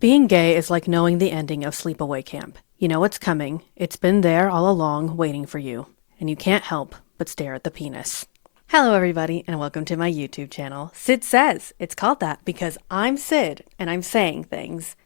Being gay is like knowing the ending of Sleepaway Camp. You know what's coming. It's been there all along, waiting for you. And you can't help but stare at the penis. Hello everybody, and welcome to my YouTube channel, Sid Says. It's called that because I'm Sid, and I'm saying things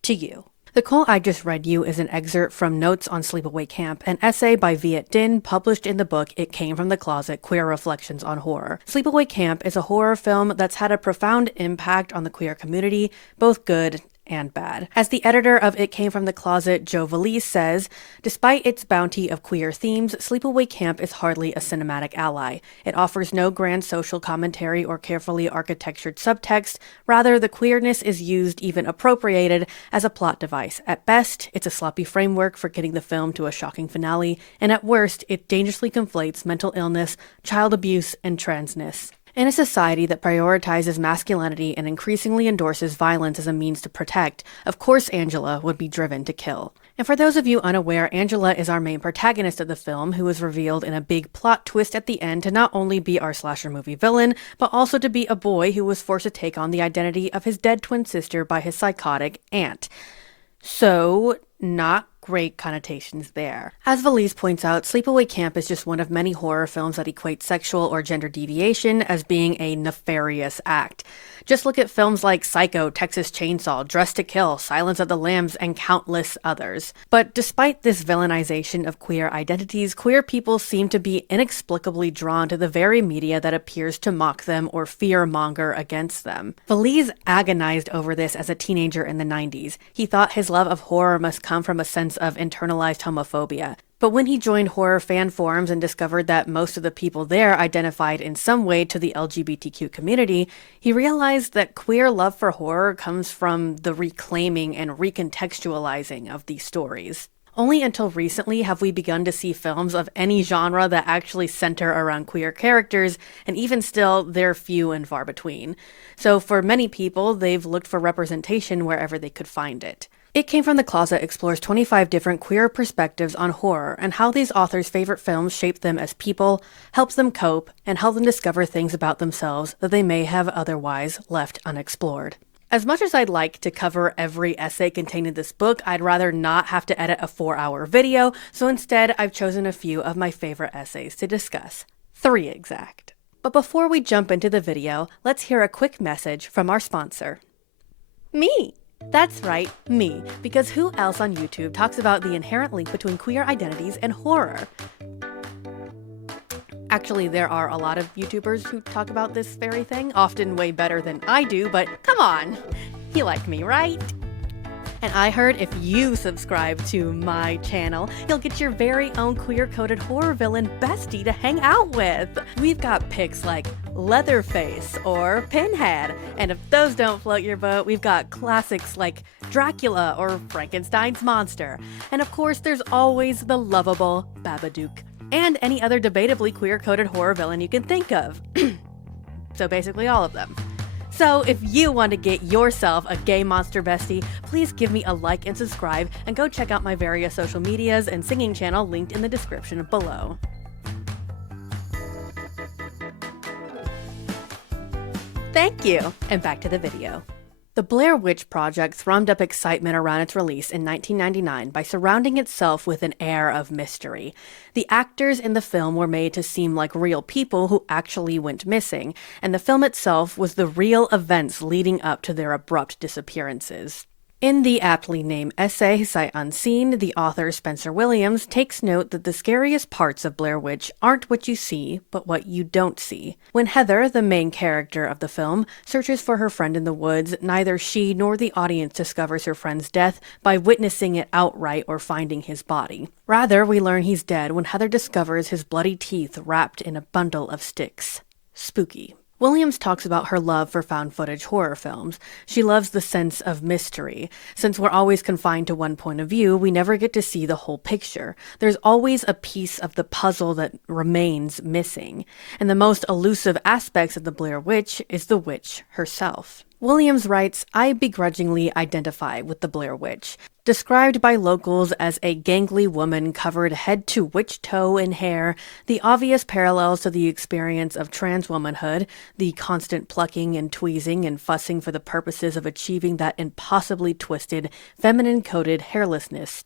to you. The quote I just read you is an excerpt from Notes on Sleepaway Camp, an essay by Viet Din published in the book It Came from the Closet, Queer Reflections on Horror. Sleepaway Camp is a horror film that's had a profound impact on the queer community, both good and bad. As the editor of It Came from the Closet, Joe Valise, says, despite its bounty of queer themes, Sleepaway Camp is hardly a cinematic ally. It offers no grand social commentary or carefully architectured subtext. Rather, the queerness is used, even appropriated, as a plot device. At best, it's a sloppy framework for getting the film to a shocking finale, and at worst, it dangerously conflates mental illness, child abuse, and transness. In a society that prioritizes masculinity and increasingly endorses violence as a means to protect, of course Angela would be driven to kill. And for those of you unaware, Angela is our main protagonist of the film, who is revealed in a big plot twist at the end to not only be our slasher movie villain, but also to be a boy who was forced to take on the identity of his dead twin sister by his psychotic aunt. So, not great connotations there. As Valise points out, Sleepaway Camp is just one of many horror films that equate sexual or gender deviation as being a nefarious act. Just look at films like Psycho, Texas Chainsaw, Dressed to Kill, Silence of the Lambs, and countless others. But despite this villainization of queer identities, queer people seem to be inexplicably drawn to the very media that appears to mock them or fear-monger against them. Valise agonized over this as a teenager in the 90s. He thought his love of horror must come from a sense of internalized homophobia. But when he joined horror fan forums and discovered that most of the people there identified in some way to the LGBTQ community, he realized that queer love for horror comes from the reclaiming and recontextualizing of these stories. Only until recently have we begun to see films of any genre that actually center around queer characters, and even still, they're few and far between. So for many people, they've looked for representation wherever they could find it. It Came from the Closet explores 25 different queer perspectives on horror and how these authors' favorite films shape them as people, helps them cope, and help them discover things about themselves that they may have otherwise left unexplored. As much as I'd like to cover every essay contained in this book, I'd rather not have to edit a 4-hour video, so instead I've chosen a few of my favorite essays to discuss. 3 exact. But before we jump into the video, let's hear a quick message from our sponsor. Me! That's right, me, because who else on YouTube talks about the inherent link between queer identities and horror? Actually, there are a lot of YouTubers who talk about this very thing, often way better than I do, but come on, you like me, right? And I heard if you subscribe to my channel, you'll get your very own queer-coded horror villain bestie to hang out with. We've got picks like Leatherface or Pinhead, and if those don't float your boat, we've got classics like Dracula or Frankenstein's monster. And of course, there's always the lovable Babadook, and any other debatably queer-coded horror villain you can think of. So basically all of them. So if you want to get yourself a gay monster bestie, please give me a like and subscribe, and go check out my various social medias and singing channel linked in the description below. Thank you, and back to the video. The Blair Witch Project thrummed up excitement around its release in 1999 by surrounding itself with an air of mystery. The actors in the film were made to seem like real people who actually went missing, and the film itself was the real events leading up to their abrupt disappearances. In the aptly named essay, Sight Unseen, the author Spencer Williams takes note that the scariest parts of Blair Witch aren't what you see, but what you don't see. When Heather, the main character of the film, searches for her friend in the woods, neither she nor the audience discovers her friend's death by witnessing it outright or finding his body. Rather, we learn he's dead when Heather discovers his bloody teeth wrapped in a bundle of sticks. Spooky. Williams talks about her love for found footage horror films. She loves the sense of mystery. Since we're always confined to one point of view, we never get to see the whole picture. There's always a piece of the puzzle that remains missing. And the most elusive aspects of the Blair Witch is the witch herself. Williams writes, I begrudgingly identify with the Blair Witch. Described by locals as a gangly woman covered head to witch toe in hair, the obvious parallels to the experience of trans womanhood, the constant plucking and tweezing and fussing for the purposes of achieving that impossibly twisted, feminine-coded hairlessness,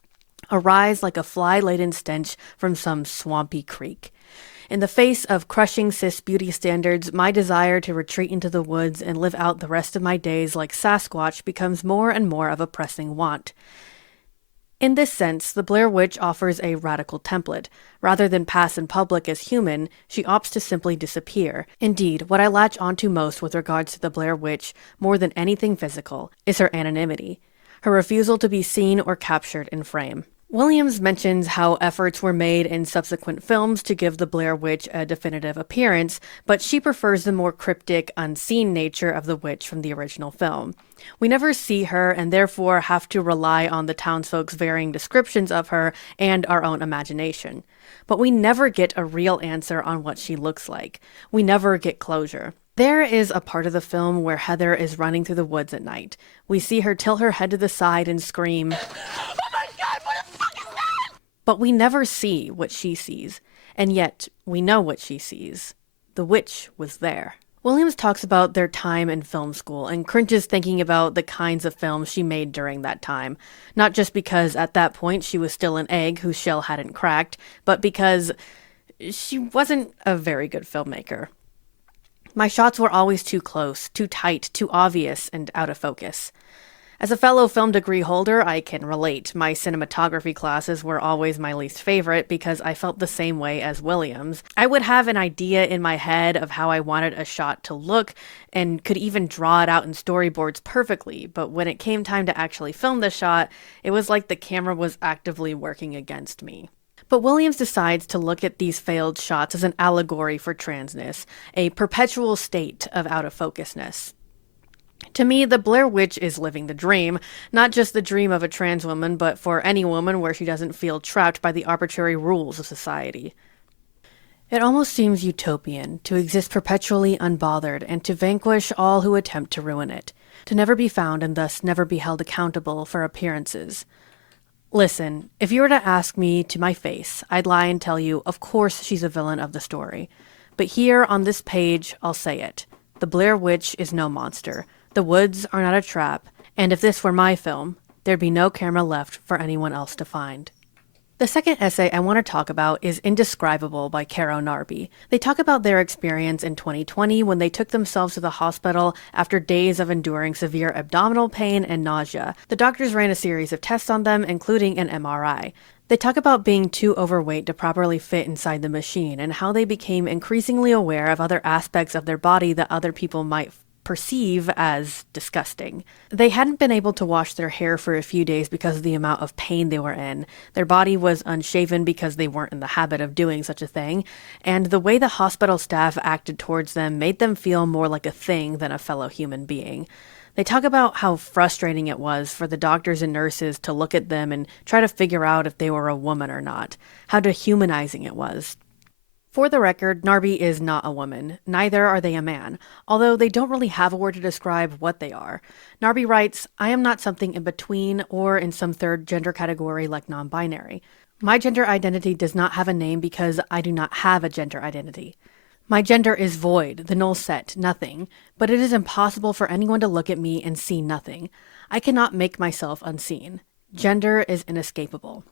arise like a fly-laden stench from some swampy creek. In the face of crushing cis beauty standards, my desire to retreat into the woods and live out the rest of my days like Sasquatch becomes more and more of a pressing want. In this sense, the Blair Witch offers a radical template. Rather than pass in public as human, she opts to simply disappear. Indeed, what I latch onto most with regards to the Blair Witch, more than anything physical, is her anonymity, her refusal to be seen or captured in frame. Williams mentions how efforts were made in subsequent films to give the Blair Witch a definitive appearance, but she prefers the more cryptic, unseen nature of the witch from the original film. We never see her and therefore have to rely on the townsfolk's varying descriptions of her and our own imagination. But we never get a real answer on what she looks like. We never get closure. There is a part of the film where Heather is running through the woods at night. We see her tilt her head to the side and scream, but we never see what she sees, and yet we know what she sees. The witch was there. Williams talks about their time in film school and cringes thinking about the kinds of films she made during that time. Not just because at that point she was still an egg whose shell hadn't cracked, but because she wasn't a very good filmmaker. My shots were always too close, too tight, too obvious, and out of focus. As a fellow film degree holder, I can relate. My cinematography classes were always my least favorite because I felt the same way as Williams. I would have an idea in my head of how I wanted a shot to look and could even draw it out in storyboards perfectly, but when it came time to actually film the shot, it was like the camera was actively working against me. But Williams decides to look at these failed shots as an allegory for transness, a perpetual state of out-of-focusness. To me, the Blair Witch is living the dream, not just the dream of a trans woman, but for any woman where she doesn't feel trapped by the arbitrary rules of society. It almost seems utopian to exist perpetually unbothered and to vanquish all who attempt to ruin it, to never be found and thus never be held accountable for appearances. Listen, if you were to ask me to my face, I'd lie and tell you, of course she's a villain of the story. But here on this page, I'll say it. The Blair Witch is no monster. The woods are not a trap, and if this were my film, there'd be no camera left for anyone else to find. The second essay I want to talk about is Indescribable by Caro Narby. They talk about their experience in 2020 when they took themselves to the hospital after days of enduring severe abdominal pain and nausea. The doctors ran a series of tests on them, including an MRI. They talk about being too overweight to properly fit inside the machine and how they became increasingly aware of other aspects of their body that other people might perceive as disgusting. They hadn't been able to wash their hair for a few days because of the amount of pain they were in. Their body was unshaven because they weren't in the habit of doing such a thing, and the way the hospital staff acted towards them made them feel more like a thing than a fellow human being. They talk about how frustrating it was for the doctors and nurses to look at them and try to figure out if they were a woman or not, how dehumanizing it was. For the record, Narby is not a woman. Neither are they a man, although they don't really have a word to describe what they are. Narby writes, I am not something in between or in some third gender category like non-binary. My gender identity does not have a name because I do not have a gender identity. My gender is void, the null set, nothing, but it is impossible for anyone to look at me and see nothing. I cannot make myself unseen. Gender is inescapable.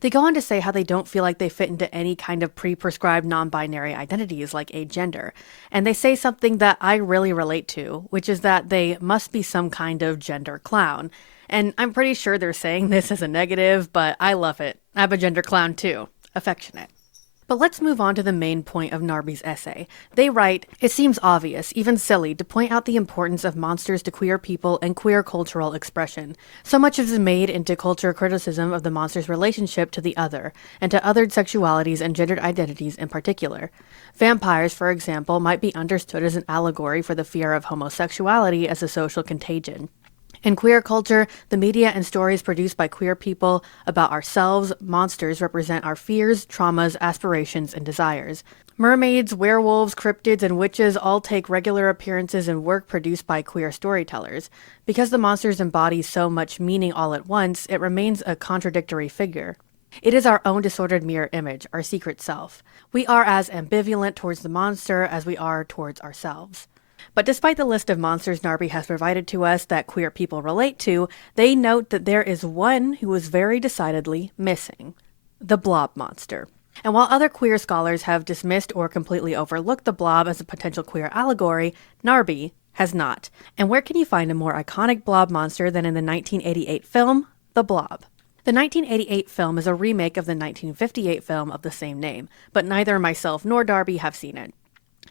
They go on to say how they don't feel like they fit into any kind of pre-prescribed non-binary identities like agender, and they say something that I really relate to, which is that they must be some kind of gender clown. And I'm pretty sure they're saying this as a negative, but I love it. I'm a gender clown too. Affectionate. But let's move on to the main point of Narby's essay. They write, it seems obvious, even silly, to point out the importance of monsters to queer people and queer cultural expression. So much is made into culture criticism of the monster's relationship to the other, and to othered sexualities and gendered identities in particular. Vampires, for example, might be understood as an allegory for the fear of homosexuality as a social contagion. In queer culture, the media and stories produced by queer people about ourselves, monsters represent our fears, traumas, aspirations, and desires. Mermaids, werewolves, cryptids, and witches all take regular appearances in work produced by queer storytellers. Because the monsters embody so much meaning all at once, it remains a contradictory figure. It is our own disordered mirror image, our secret self. We are as ambivalent towards the monster as we are towards ourselves. But despite the list of monsters Narby has provided to us that queer people relate to, they note that there is one who is very decidedly missing: the blob monster. And while other queer scholars have dismissed or completely overlooked the blob as a potential queer allegory, Narby has not. And where can you find a more iconic blob monster than in the 1988 film, The Blob? The 1988 film is a remake of the 1958 film of the same name, but neither myself nor Darby have seen it.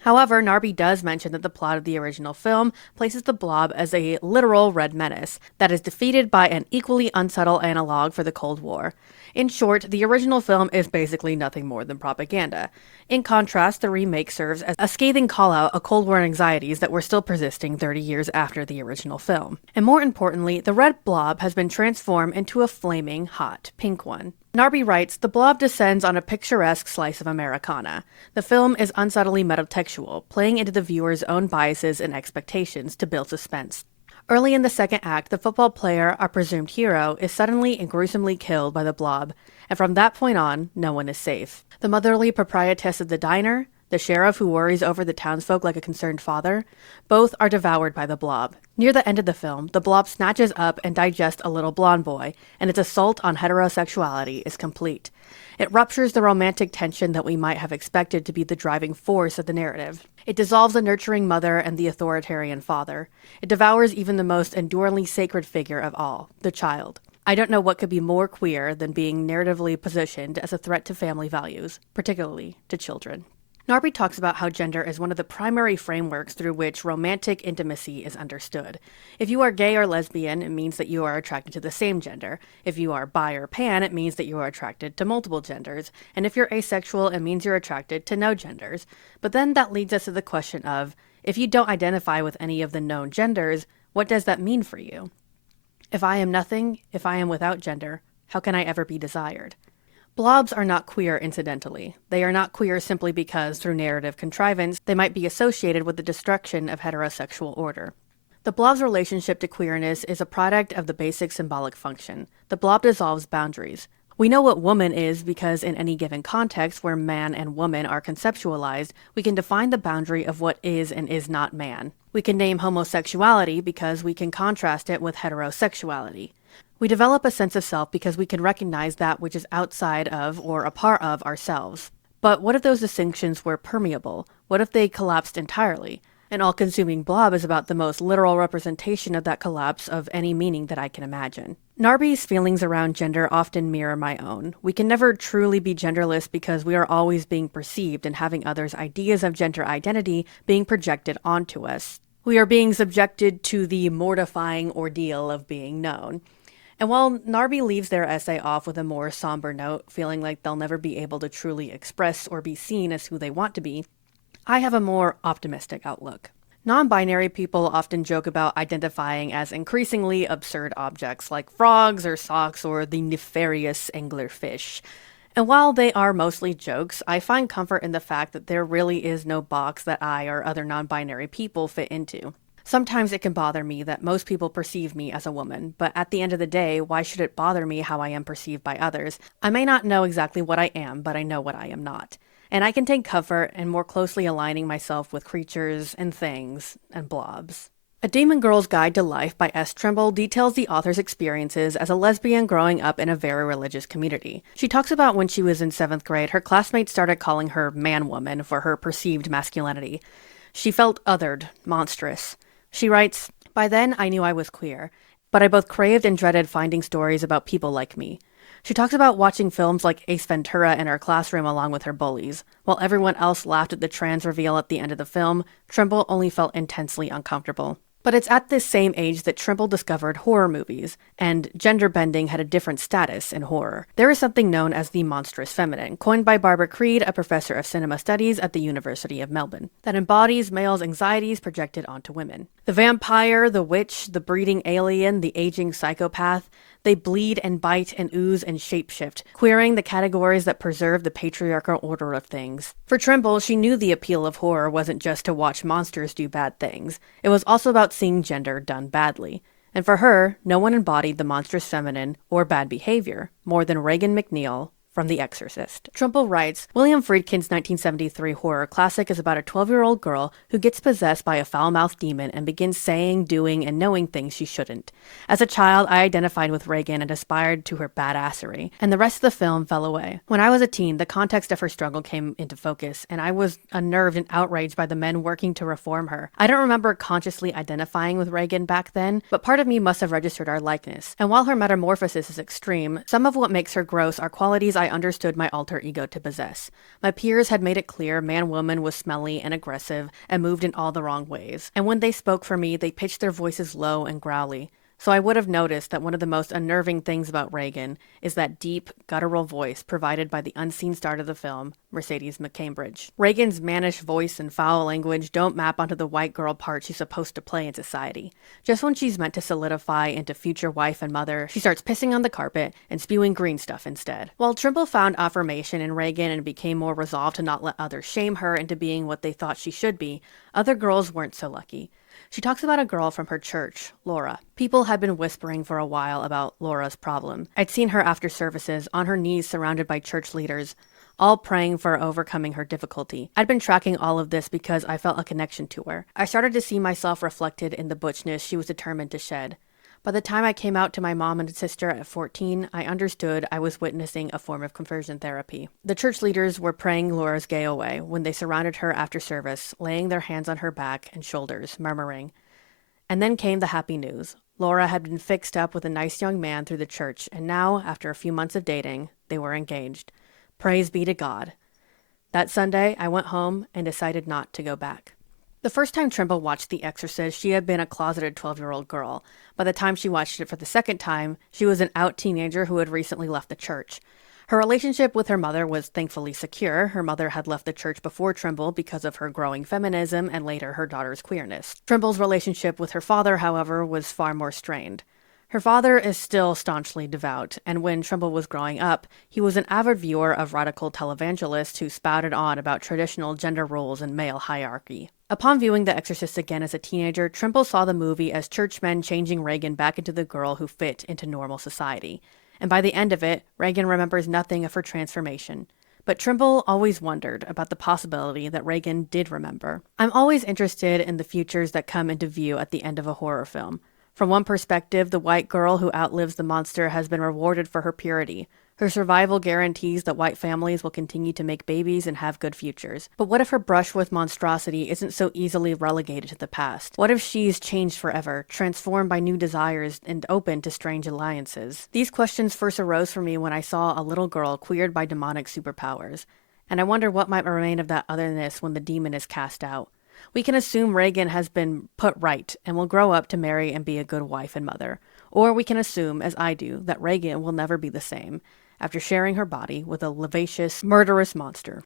However, Narby does mention that the plot of the original film places the blob as a literal red menace that is defeated by an equally unsubtle analog for the Cold War. In short, the original film is basically nothing more than propaganda. In contrast, the remake serves as a scathing call-out of Cold War anxieties that were still persisting 30 years after the original film. And more importantly, the red blob has been transformed into a flaming, hot pink one. Narby writes, "The blob descends on a picturesque slice of Americana. The film is unsubtly metatextual, playing into the viewer's own biases and expectations to build suspense. Early in the second act, the football player, our presumed hero, is suddenly and gruesomely killed by the blob, and from that point on, no one is safe. The motherly proprietress of the diner, the sheriff who worries over the townsfolk like a concerned father, both are devoured by the blob. Near the end of the film, the blob snatches up and digests a little blonde boy, and its assault on heterosexuality is complete. It ruptures the romantic tension that we might have expected to be the driving force of the narrative. It dissolves the nurturing mother and the authoritarian father. It devours even the most enduringly sacred figure of all, the child. I don't know what could be more queer than being narratively positioned as a threat to family values, particularly to children." Narby talks about how gender is one of the primary frameworks through which romantic intimacy is understood. If you are gay or lesbian, it means that you are attracted to the same gender. If you are bi or pan, it means that you are attracted to multiple genders. And if you're asexual, it means you're attracted to no genders. But then that leads us to the question of, if you don't identify with any of the known genders, what does that mean for you? If I am nothing, if I am without gender, how can I ever be desired? Blobs are not queer incidentally. They are not queer simply because, through narrative contrivance, they might be associated with the destruction of heterosexual order. The blob's relationship to queerness is a product of the basic symbolic function. The blob dissolves boundaries. We know what woman is because in any given context where man and woman are conceptualized, we can define the boundary of what is and is not man. We can name homosexuality because we can contrast it with heterosexuality. We develop a sense of self because we can recognize that which is outside of or a part of ourselves. But what if those distinctions were permeable? What if they collapsed entirely? An all-consuming blob is about the most literal representation of that collapse of any meaning that I can imagine. Narby's feelings around gender often mirror my own. We can never truly be genderless because we are always being perceived and having others' ideas of gender identity being projected onto us. We are being subjected to the mortifying ordeal of being known. And while Narby leaves their essay off with a more somber note, feeling like they'll never be able to truly express or be seen as who they want to be, I have a more optimistic outlook. Non-binary people often joke about identifying as increasingly absurd objects like frogs or socks or the nefarious anglerfish. And while they are mostly jokes, I find comfort in the fact that there really is no box that I or other non-binary people fit into. Sometimes it can bother me that most people perceive me as a woman, but at the end of the day, why should it bother me how I am perceived by others? I may not know exactly what I am, but I know what I am not. And I can take comfort in more closely aligning myself with creatures and things and blobs. A Demon Girl's Guide to Life by S. Trimble details the author's experiences as a lesbian growing up in a very religious community. She talks about when she was in 7th grade, her classmates started calling her man-woman for her perceived masculinity. She felt othered, monstrous. She writes, "By then I knew I was queer, but I both craved and dreaded finding stories about people like me." She talks about watching films like Ace Ventura in her classroom along with her bullies. While everyone else laughed at the trans reveal at the end of the film, Trimble only felt intensely uncomfortable. But it's at this same age that Trimble discovered horror movies, and gender bending had a different status in horror. There is something known as the monstrous feminine, coined by Barbara Creed, a professor of cinema studies at the University of Melbourne, that embodies males' anxieties projected onto women. The vampire, the witch, the breeding alien, the aging psychopath, They bleed and bite and ooze and shapeshift, queering the categories that preserve the patriarchal order of things. For Trimble, she knew the appeal of horror wasn't just to watch monsters do bad things. It was also about seeing gender done badly. And for her, no one embodied the monstrous feminine or bad behavior more than Regan MacNeil from The Exorcist. Trimble writes, William Friedkin's 1973 horror classic is about a 12-year-old girl who gets possessed by a foul-mouthed demon and begins saying, doing, and knowing things she shouldn't. As a child, I identified with Regan and aspired to her badassery, and the rest of the film fell away. When I was a teen, the context of her struggle came into focus, and I was unnerved and outraged by the men working to reform her. I don't remember consciously identifying with Regan back then, but part of me must have registered our likeness. And while her metamorphosis is extreme, some of what makes her gross are qualities I understood my alter ego to possess. My peers had made it clear man-woman was smelly and aggressive and moved in all the wrong ways. And when they spoke for me, they pitched their voices low and growly. So I would have noticed that one of the most unnerving things about Regan is that deep, guttural voice provided by the unseen star of the film, Mercedes McCambridge. Regan's mannish voice and foul language don't map onto the white girl part she's supposed to play in society. Just when she's meant to solidify into future wife and mother, she starts pissing on the carpet and spewing green stuff instead. While Trimble found affirmation in Regan and became more resolved to not let others shame her into being what they thought she should be, other girls weren't so lucky. She talks about a girl from her church, Laura. People had been whispering for a while about Laura's problem. I'd seen her after services, on her knees surrounded by church leaders, all praying for overcoming her difficulty. I'd been tracking all of this because I felt a connection to her. I started to see myself reflected in the butchness she was determined to shed. By the time I came out to my mom and sister at 14, I understood I was witnessing a form of conversion therapy. The church leaders were praying Laura's gay away when they surrounded her after service, laying their hands on her back and shoulders, murmuring. And then came the happy news. Laura had been fixed up with a nice young man through the church, and now, after a few months of dating, they were engaged. Praise be to God. That Sunday, I went home and decided not to go back. The first time Trimble watched The Exorcist, she had been a closeted 12-year-old girl. By the time she watched it for the second time, she was an out teenager who had recently left the church. Her relationship with her mother was thankfully secure. Her mother had left the church before Trimble because of her growing feminism and later her daughter's queerness. Trimble's relationship with her father, however, was far more strained. Her father is still staunchly devout, and when Trimble was growing up, he was an avid viewer of radical televangelists who spouted on about traditional gender roles and male hierarchy. Upon viewing The Exorcist again as a teenager, Trimble saw the movie as churchmen changing Regan back into the girl who fit into normal society. And by the end of it, Regan remembers nothing of her transformation. But Trimble always wondered about the possibility that Regan did remember. I'm always interested in the futures that come into view at the end of a horror film. From one perspective, the white girl who outlives the monster has been rewarded for her purity. Her survival guarantees that white families will continue to make babies and have good futures. But what if her brush with monstrosity isn't so easily relegated to the past? What if she's changed forever, transformed by new desires, and open to strange alliances? These questions first arose for me when I saw a little girl queered by demonic superpowers. And I wonder what might remain of that otherness when the demon is cast out. We can assume Regan has been put right and will grow up to marry and be a good wife and mother. Or we can assume, as I do, that Regan will never be the same after sharing her body with a lascivious, murderous monster.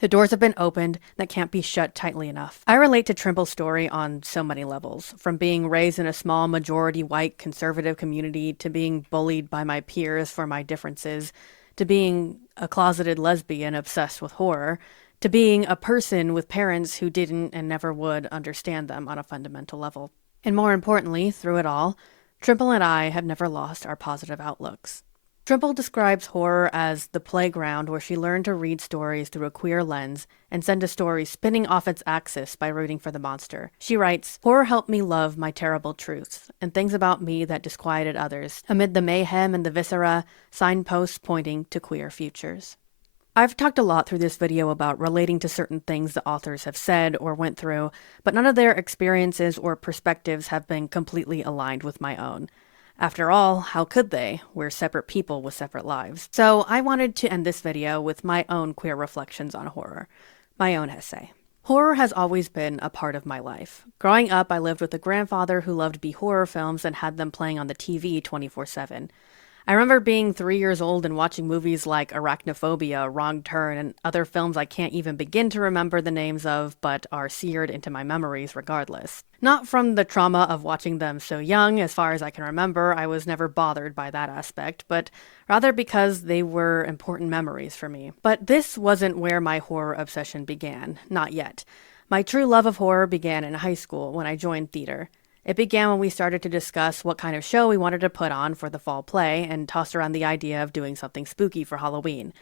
The doors have been opened that can't be shut tightly enough. I relate to Trimble's story on so many levels, from being raised in a small majority white conservative community to being bullied by my peers for my differences, to being a closeted lesbian obsessed with horror, to being a person with parents who didn't and never would understand them on a fundamental level. And more importantly, through it all, Trimble and I have never lost our positive outlooks. Trimble describes horror as the playground where she learned to read stories through a queer lens and send a story spinning off its axis by rooting for the monster. She writes, "Horror helped me love my terrible truths and things about me that disquieted others, amid the mayhem and the viscera, signposts pointing to queer futures." I've talked a lot through this video about relating to certain things the authors have said or went through, but none of their experiences or perspectives have been completely aligned with my own. After all, how could they? We're separate people with separate lives. So I wanted to end this video with my own queer reflections on horror, my own essay. Horror has always been a part of my life. Growing up, I lived with a grandfather who loved B horror films and had them playing on the TV 24/7. I remember being 3 years old and watching movies like Arachnophobia, Wrong Turn, and other films I can't even begin to remember the names of, but are seared into my memories regardless. Not from the trauma of watching them so young, as far as I can remember, I was never bothered by that aspect, but rather because they were important memories for me. But this wasn't where my horror obsession began, not yet. My true love of horror began in high school when I joined theater. It began when we started to discuss what kind of show we wanted to put on for the fall play and tossed around the idea of doing something spooky for Halloween.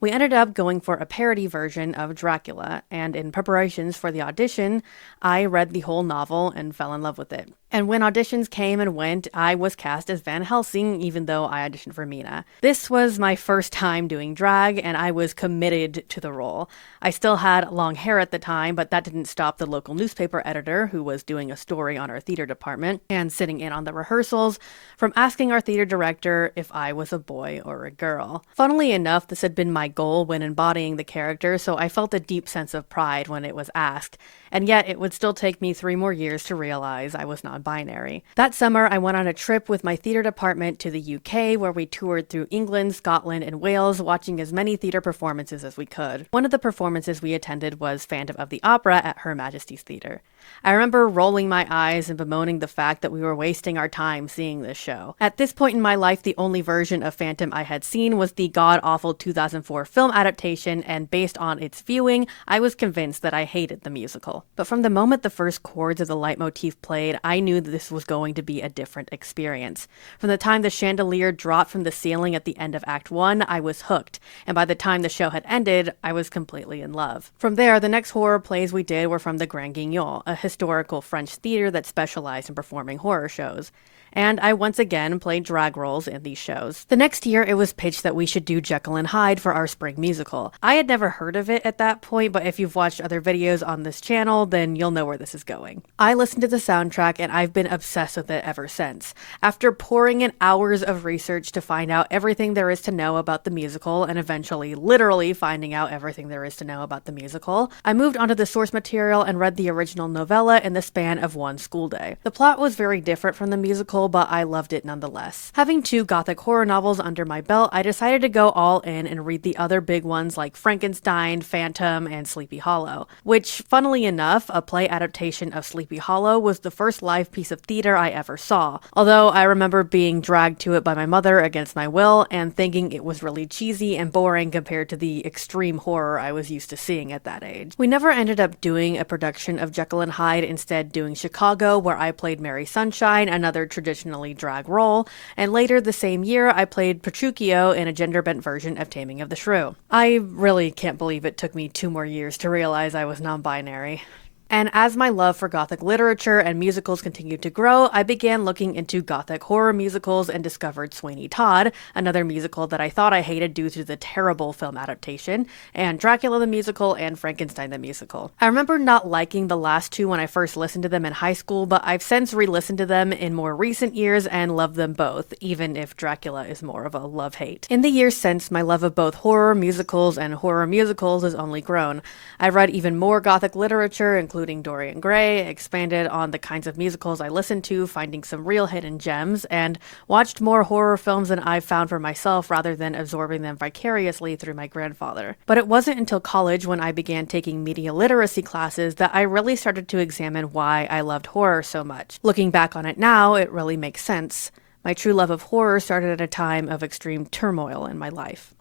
We ended up going for a parody version of Dracula, and in preparations for the audition, I read the whole novel and fell in love with it. And when auditions came and went, I was cast as Van Helsing, even though I auditioned for Mina. This was my first time doing drag, and I was committed to the role. I still had long hair at the time, but that didn't stop the local newspaper editor, who was doing a story on our theater department and sitting in on the rehearsals, from asking our theater director if I was a boy or a girl. Funnily enough, this had been my goal when embodying the character, so I felt a deep sense of pride when it was asked, and yet it would still take me 3 more years to realize I was non-binary. That summer, I went on a trip with my theater department to the UK, where we toured through England, Scotland, and Wales, watching as many theater performances as we could. One of the performances we attended was Phantom of the Opera at Her Majesty's Theatre. I remember rolling my eyes and bemoaning the fact that we were wasting our time seeing this show. At this point in my life, the only version of Phantom I had seen was the god-awful 2004 film adaptation, and based on its viewing, I was convinced that I hated the musical. But from the moment the first chords of the leitmotif played, I knew that this was going to be a different experience. From the time the chandelier dropped from the ceiling at the end of Act 1, I was hooked, and by the time the show had ended, I was completely in love. From there, the next horror plays we did were from the Grand Guignol, a historical French theater that specialized in performing horror shows. And I once again played drag roles in these shows. The next year, it was pitched that we should do Jekyll and Hyde for our spring musical. I had never heard of it at that point, but if you've watched other videos on this channel, then you'll know where this is going. I listened to the soundtrack, and I've been obsessed with it ever since. After pouring in hours of research to find out everything there is to know about the musical, and eventually literally finding out everything there is to know about the musical, I moved onto the source material and read the original novella in the span of one school day. The plot was very different from the musical, but I loved it nonetheless. Having 2 gothic horror novels under my belt, I decided to go all in and read the other big ones like Frankenstein, Phantom, and Sleepy Hollow, which, funnily enough, a play adaptation of Sleepy Hollow was the first live piece of theater I ever saw, although I remember being dragged to it by my mother against my will and thinking it was really cheesy and boring compared to the extreme horror I was used to seeing at that age. We never ended up doing a production of Jekyll and Hyde, instead doing Chicago, where I played Mary Sunshine, another traditionally drag role, and later the same year I played Petruchio in a gender-bent version of Taming of the Shrew. I really can't believe it took me 2 more years to realize I was non-binary. And as my love for Gothic literature and musicals continued to grow, I began looking into Gothic horror musicals and discovered Sweeney Todd, another musical that I thought I hated due to the terrible film adaptation, and Dracula the Musical and Frankenstein the Musical. I remember not liking the last 2 when I first listened to them in high school, but I've since re-listened to them in more recent years and love them both, even if Dracula is more of a love-hate. In the years since, my love of both horror musicals and horror musicals has only grown. I've read even more Gothic literature, including Dorian Gray, expanded on the kinds of musicals I listened to, finding some real hidden gems, and watched more horror films than I've found for myself rather than absorbing them vicariously through my grandfather. But it wasn't until college, when I began taking media literacy classes, that I really started to examine why I loved horror so much. Looking back on it now, it really makes sense. My true love of horror started at a time of extreme turmoil in my life.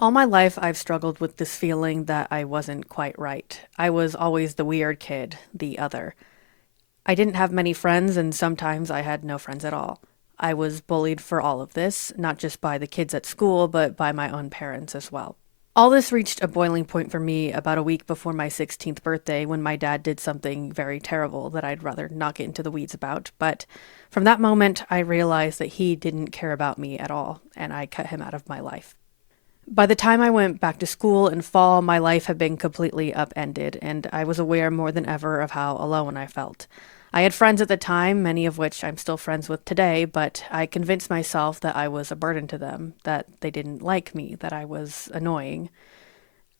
All my life, I've struggled with this feeling that I wasn't quite right. I was always the weird kid, the other. I didn't have many friends, and sometimes I had no friends at all. I was bullied for all of this, not just by the kids at school, but by my own parents as well. All this reached a boiling point for me about a week before my 16th birthday, when my dad did something very terrible that I'd rather not get into the weeds about, but from that moment, I realized that he didn't care about me at all, and I cut him out of my life. By the time I went back to school in fall, my life had been completely upended, and I was aware more than ever of how alone I felt. I had friends at the time, many of which I'm still friends with today, but I convinced myself that I was a burden to them, that they didn't like me, that I was annoying.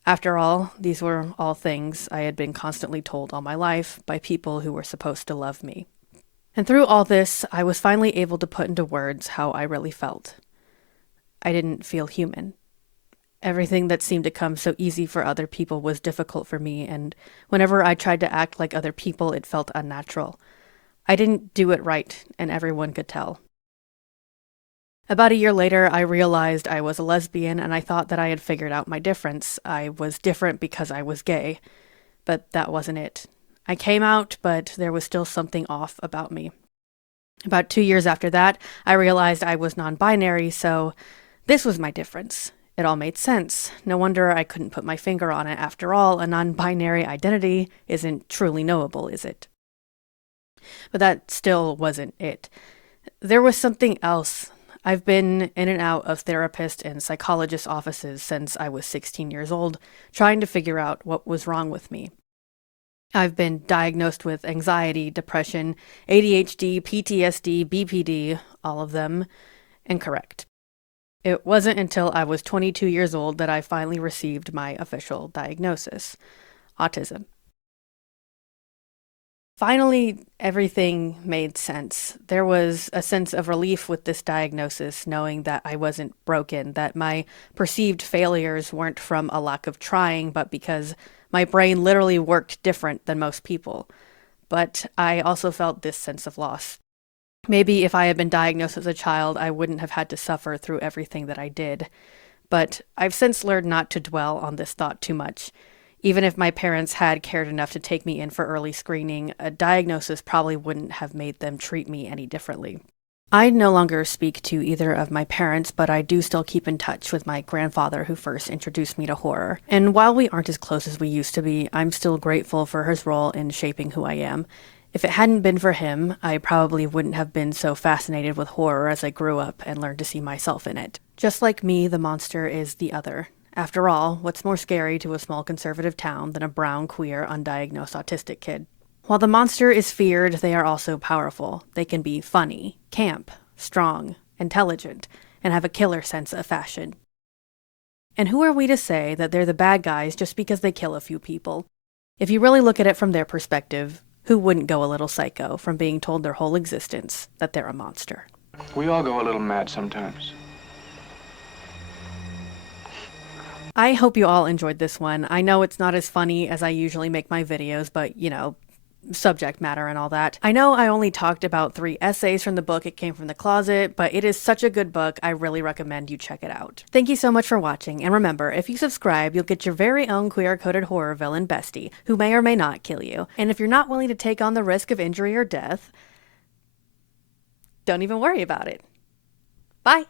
After all, these were all things I had been constantly told all my life by people who were supposed to love me. And through all this, I was finally able to put into words how I really felt. I didn't feel human. Everything that seemed to come so easy for other people was difficult for me, and whenever I tried to act like other people, it felt unnatural. I didn't do it right, and everyone could tell. About a year later, I realized I was a lesbian, and I thought that I had figured out my difference. I was different because I was gay, but that wasn't it. I came out, but there was still something off about me. About 2 years after that, I realized I was non-binary, so this was my difference. It all made sense. No wonder I couldn't put my finger on it. After all, a non-binary identity isn't truly knowable, is it? But that still wasn't it. There was something else. I've been in and out of therapist and psychologist offices since I was 16 years old, trying to figure out what was wrong with me. I've been diagnosed with anxiety, depression, ADHD, PTSD, BPD, all of them incorrect. It wasn't until I was 22 years old that I finally received my official diagnosis: autism. Finally, everything made sense. There was a sense of relief with this diagnosis, knowing that I wasn't broken, that my perceived failures weren't from a lack of trying, but because my brain literally worked different than most people. But I also felt this sense of loss. Maybe if I had been diagnosed as a child, I wouldn't have had to suffer through everything that I did. But I've since learned not to dwell on this thought too much. Even if my parents had cared enough to take me in for early screening, a diagnosis probably wouldn't have made them treat me any differently. I no longer speak to either of my parents, but I do still keep in touch with my grandfather who first introduced me to horror. And while we aren't as close as we used to be, I'm still grateful for his role in shaping who I am. If it hadn't been for him, I probably wouldn't have been so fascinated with horror as I grew up and learned to see myself in it. Just like me, the monster is the other. After all, what's more scary to a small conservative town than a brown, queer, undiagnosed autistic kid? While the monster is feared, they are also powerful. They can be funny, camp, strong, intelligent, and have a killer sense of fashion. And who are we to say that they're the bad guys just because they kill a few people? If you really look at it from their perspective, who wouldn't go a little psycho from being told their whole existence that they're a monster? We all go a little mad sometimes. I hope you all enjoyed this one. I know it's not as funny as I usually make my videos, but subject matter and all that. I know I only talked about 3 essays from the book It Came from the Closet, but it is such a good book. I really recommend you check it out. Thank you so much for watching, and remember, if you subscribe, you'll get your very own queer-coded horror villain bestie, who may or may not kill you. And if you're not willing to take on the risk of injury or death, don't even worry about it. Bye!